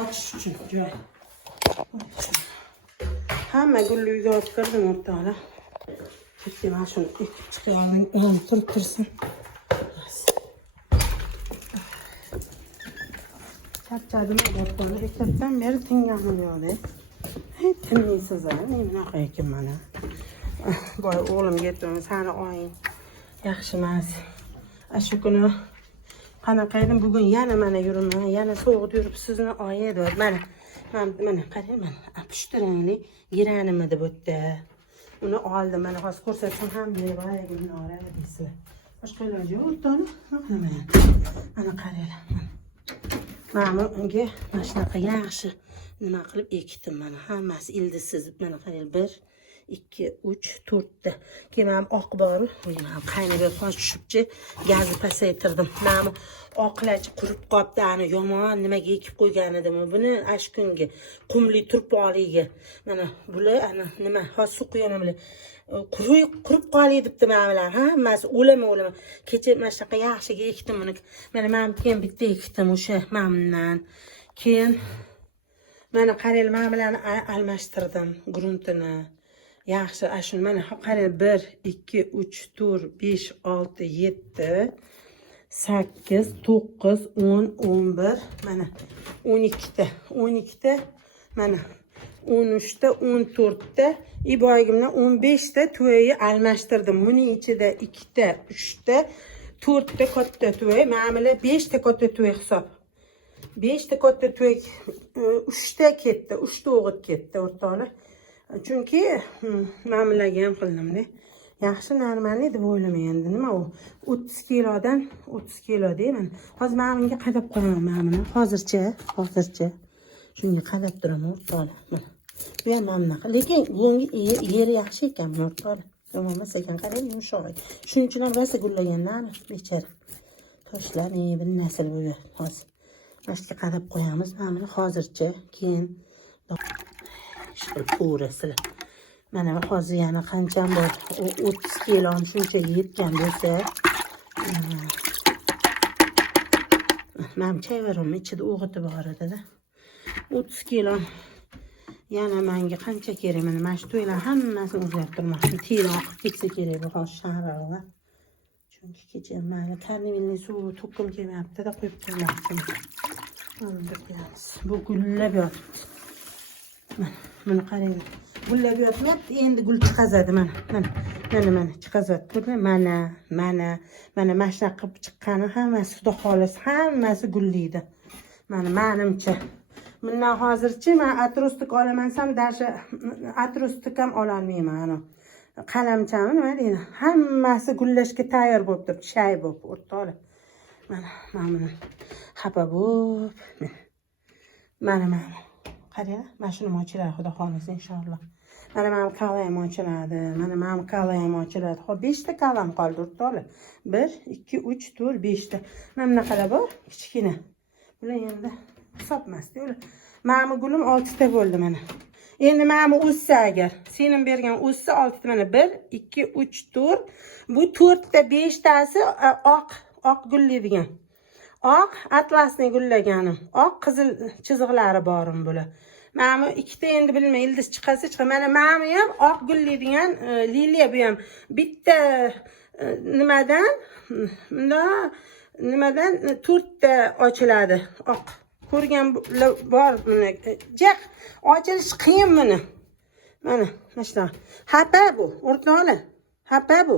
Ochish uchun joy. Hamma gulni uyga olib kirdim o'rtoqlar. Ketdim, mana shuni ekib chiqayolim, turib tursin. Charchadim o'rtoqlar, ertalabdan beri tinganim yo'q. Tinmaysiz, men bunaqa ekan mana. Boy o'g'lim yetdim, sani oying yaxshi emas. Shu kuni qanaqa edim, bugun yana mana yuraman, yana sovuqda yurib sizni oyedi. Mana qarang, mana apishtirangli giranimi deb o'tdi. Uni oldim, mana hozir ko'rsatsam ham meva gulnora deysizlar. Boshqa iloji yo'q o'rtoqlar, nima qilmayman. Mana qaranglar. Mana unga mana shunaqa yaxshi nima qilib ekdim, mana hammasi ildizsiz. Mana qaranglar, 1 2 3 4 ta. Keyin ham oq bor, mana qaynaga qosh tushibchi, gazni pasaytirdim. Mana oqlachi qurib qolibdi, ani yomon nimaga ekib qo'ygan edim buni ashkunga, qumli turpoliga. Mana bular ana nima, hozir suv quyaman bular. qurib qolay debdi ma'malar hammasi o'lama kecha mana shunaqa yaxshiga ekdim buni mana ma'mga ham bitta ekdim o'sha ma'mdan keyin mana qaraylar ma'malarni almashtirdim gruntini yaxshi shuni mana qaraylar 1 2 3 4 5 6 7 8 9 10 11 mana 12 ta mana 13 ta 14 ta boyagimdan 15 ta tuvayi almashtirdim. Buning ichida 2 ta 3 ta 4 ta katta tuvay ma'mila 5 ta katta tuvay hisob 5 ta katta tuvay 3 ta ketdi 3 ta o'g'it ketdi o'rtoqlar. Chunki ma'milaga ham qildimda yaxshi normalniy deb o'ylamayman. Nima u 30 kilodan 30 kilo deyman. Hozir ma'minga qadab qo'yaman ma'mini. Hozircha shunga qadab turaman o'rtoqlar. Bu ham mamnaqa. Lekin bunga yeri yaxshi ekan o'rtoqlar. Yomonmas ekan, qarang yumshoq. Shuning uchun ham rosa gullaganlar bechara. Toshlar bir nasl bo'ldi hozir. Mashqa qadab qo'yamiz ma'mini hozircha, keyin to'g'risi. Mana hozir yana qancham bor? 30 kilo shuncha yetgan bo'lsa, men chayvarim ichida o'g'iti bor edi-da. 30 kilo yana menga qancha kerak? Mana shu to'ylar hammasini o'zlab turmoqchi. Teri oqib ketsa kerak bu hozir shaharga. Chunki kecha mana karnavalning suvi to'kim kelmayapti-da, qo'yib qo'ymoqchimiz. Endi qo'yamiz. Bu gullab yotibdi. Mana qarang. Gullab yotmayapti, endi gul chiqazadi mana chiqazyapti. Mana shunaqa qilib chiqqani hammasi xudo xolis, hammasi gullaydi. Menimcha. Bundan hozirchi men atrostik olamansam, dasha atrostik ham ola olmayman. Qalamchami nima deydi? Hammasi gullashga tayyor bo'lib turibdi, shay bo'lib o'rtoqlar. Mana xafa bo'lib. Mana qarang, mashinam ochiladi xudo xolasa inshaalloh. Mana kalam ochiladi. Mana kalam ochiladi. Xo'p 5 ta kalam qoldi o'rtoqlar. 1 2 3 4 5 ta. Mana bunaqalar bor, kichkina. Bular endi hisobmasdi ular. Ma'mi gulim 6 ta bo'ldi mana. Endi ma'mi o'ssa agar, sening bergan o'ssa 6 ta mana 1 2 3 4. Bu 4 ta 5 tasi oq gullaydigan. Oq atlasni gullaganim. Oq qizil chiziqlari borim bular. Ma'mi 2 ta endi bilmay ildiz chiqasa chiqa. Mana ma'mi ham oq gullaydigan liliya bu ham bitta nimadan 4 ta ochiladi oq. Ko'rgan bor buni. Jiq ochilish qiyin buni. Mana shunaqa. Hapa bu, o'rtoqlar. Hapa bu.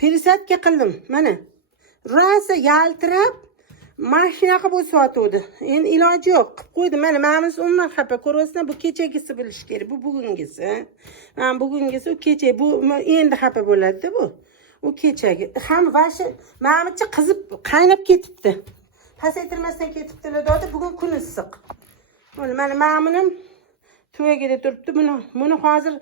Perisadka qildim. Mana. Rosa yaltirab mashinaga bu sotuvdi. Endi iloji yo'q. Qilib qo'ydim. Mana ma'miz umuman xafa. Ko'rasizlar, bu kechagisi bilish kerak. Bu bugungisi. Mana bugungisi, u kecha. Bu endi xafa bo'ladi-da bu. U kechagi. Ham vashi ma'michi qizib qaynab ketibdi. Pasaytirmasdan ketibdilar dedi. Bugun kun issiq. Mana ma'minim tuvagida turibdi. Buni hozir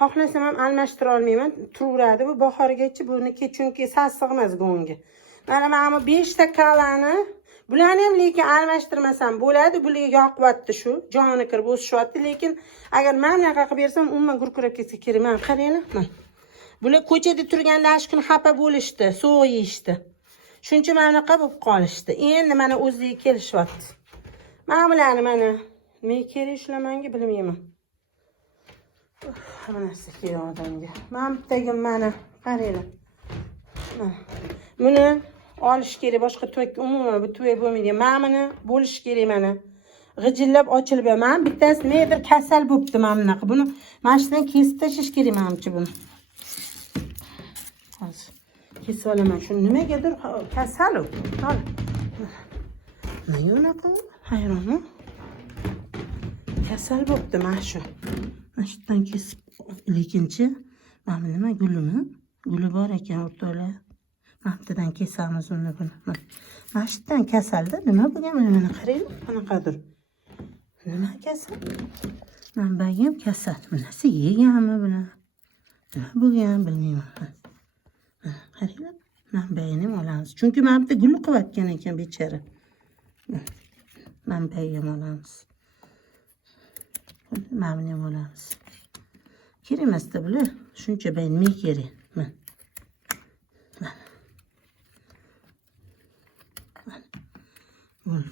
xohlasam ham almashtira olmayman. Turaveradi bu bahorgacha buniki chunki sassiq emas go'ngi. Mana ma'mi 5 ta kalani bularni ham lekin almashtirmasam bo'ladi. Bularga yoqyapti shu. Joni kirib o'sishyapti, lekin agar men bunaqa qilib bersam umuman gurkurab ketsa kerak. Mana qaranglar. Bular ko'chada turganda ash kun xafa bo'lishdi, sovuq yeyishdi. Shuncha mana bo'lib qolishdi. Endi mana o'ziga kelishyapti. Mana bularni mana men kerak ishlamanga bilmayman. Hamma narsa kerak odamga. Men bittagim mana qaranglar. Buni olish kerak, boshqa to'y umuman bu to'y bo'lmaydi. Ma'mini bo'lish kerak mana. G'ijillab ochilib, men bittasi nedir kasal bo'pti mana bunaqa. Buni mashinadan kesib tashlash kerak menimcha buni. Hozir kesib olaman. Shu nimagadir kasal u. Nega bunaqa? Hayronman. Kasal bo'pti mana shu. Mana shundan kesib lekinchi mana nima guli bor ekan o'rtoqlar. Haftadan kesamiz uni buni. Mana shundan kasalda nima bo'lgan mana qarang, qanaqadir. Nima kasal? Men bagim kasal. Bunasi yeganmi buni? Nima bo'lgan bilmayman. Qaranglar. Men bagini olamiz. Chunki men bitta gul qilayotgan ekan bechara. Men bagim olamiz. Ma'mini olamiz. kerak emasda bular. Shuncha bay nima kerak? Mana. Bo'ldi.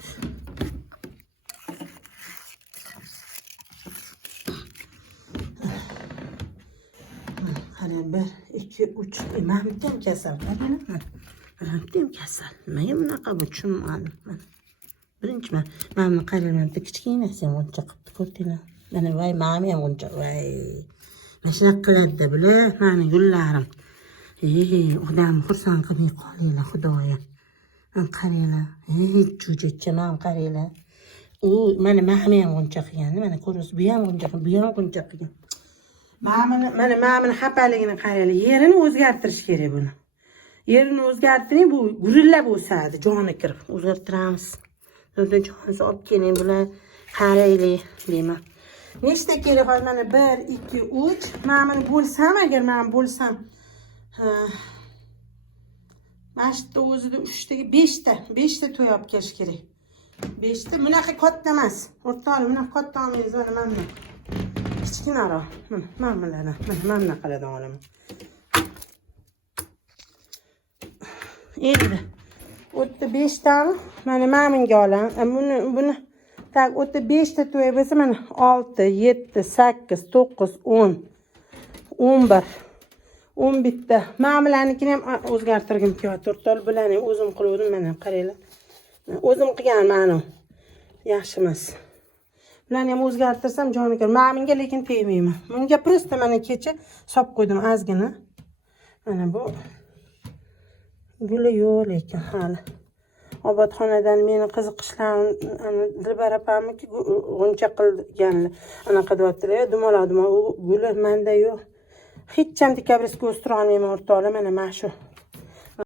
Qara 1, 2, 3. Mana bitta ham kasal. Mana bitta ham kasal. Nimaga bunaqa bu tushunmadim. Birinchi mana buni qarayman, bitta kichkinasi ham uncha qilibdi, ko'rdinglar. Mana voy, mami ham uncha voy. Mana shunaqa qiladi bular, mani gullarim. Odam xursand qilmay qolinglar, xudoya. Mana qaranglar. Jo'jacha mana qaranglar. Mana mami ham uncha qilgan, mana ko'rasiz, bu ham uncha qilgan, bu ham uncha qilgan. Mana mamini xapaligini qaranglar. Yerini o'zgartirish kerak buni. Yerini o'zgartiring, bu gurillab o'sadi, joni kirib. O'zgartiramiz. Jonisi olib keling, bular qaraylik deyman. Nechta kerak hozir? Mana 1, 2, 3. Men buni bo'lsam, agar men bo'lsam, mana shu o'zida 3 taga 5 ta, 5 ta to'y olib kelish kerak. 5 ta. Bunaqa katta emas. O'rtoqlar, bunaqa katta olmaysiz, mana buni. Kichkinaroq. Mana bulardan. Mana bunaqalardan olaman. Endi o'tda 5 tami mana menga olaman. Buni tak o'tda 5 ta to'y bo'lsa mana 6, 7, 8, 9, 10, 11, 11 ta. Ma'mulanikini ham o'zgartirgim kelyapti. O'rtoqlar, bularni o'zim qildim, mana qaranglar. O'zim qilgan mana. Yaxshi emas. Bularni ham o'zgartirsam joni kir. Menga lekin tegmayman. Bunga prosta mana kecha solib qo'ydim ozgina. Mana bu guli yo'q lekin hali. Obodxonadan meni qiziqishlarim Dilbar opamniki g'uncha qilganlar. Anaqa deyaptilar, dumaloq guli menda yo'q. Hech ham dekabristga o'stira olmayman o'rtoqlar, mana shu.